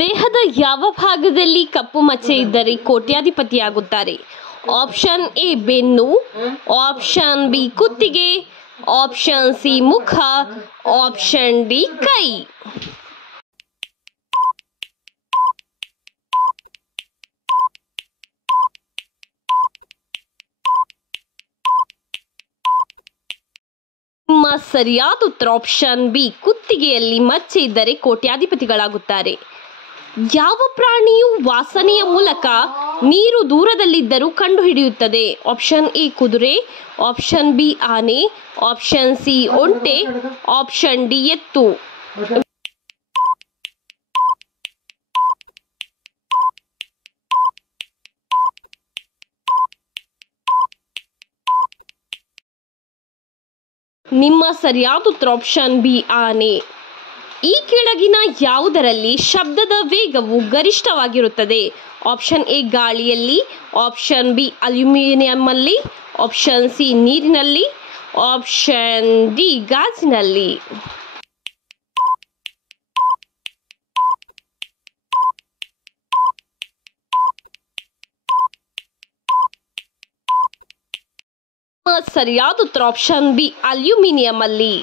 ದೇಹದ ಯಾವ ಭಾಗದಲ್ಲಿ ಕಪ್ಪು ಮಚ್ಚೆ ಇದ್ದರೆ ಕೋಟ್ಯಾಧಿಪತಿಯಾಗುತ್ತಾರೆ? ಆಪ್ಷನ್ ಎ ಬೆನ್ನು, ಆಪ್ಷನ್ ಬಿ ಕುತ್ತಿಗೆ, ಆಪ್ಷನ್ ಸಿ ಮುಖ, ಆಪ್ಷನ್ ಡಿ ಕೈ. ನಿಮ್ಮ ಸರಿಯಾದ ಉತ್ತರ ಆಪ್ಷನ್ ಬಿ ಕುತ್ತಿಗೆಯಲ್ಲಿ ಮಚ್ಚೆ ಇದ್ದರೆ ಕೋಟ್ಯಾಧಿಪತಿಗಳಾಗುತ್ತಾರೆ. ಯಾವ ಪ್ರಾಣಿಯು ವಾಸನೆಯ ಮೂಲಕ ನೀರು ದೂರದಲ್ಲಿದ್ದರೂ ಕಂಡುಹಿಡಿಯುತ್ತದೆ? ಆಪ್ಷನ್ ಎ ಕುದುರೆ, ಆಪ್ಷನ್ ಬಿ ಆನೆ, ಆಪ್ಷನ್ ಸಿ ಒಂಟೆ, ಆಪ್ಷನ್ ಡಿ ಎತ್ತು. ನಿಮ್ಮ ಸರಿಯಾದ ಉತ್ತರ ಆಪ್ಷನ್ ಬಿ ಆನೆ. ಈ ಕೆಳಗಿನ ಯಾವುದರಲ್ಲಿ ಶಬ್ದದ ವೇಗವು ಗರಿಷ್ಠವಾಗಿರುತ್ತದೆ? ಆಪ್ಷನ್ ಎ ಗಾಳಿಯಲ್ಲಿ, ಆಪ್ಷನ್ ಬಿ ಅಲ್ಯೂಮಿನಿಯಂನಲ್ಲಿ, ಆಪ್ಷನ್ ಸಿ ನೀರಿನಲ್ಲಿ, ಆಪ್ಷನ್ ಡಿ ಗಾಜಿನಲ್ಲಿ. ಸರಿಯಾದ ಉತ್ತರ ಆಪ್ಷನ್ ಬಿ ಅಲ್ಯೂಮಿನಿಯಂ ಅಲ್ಲಿ.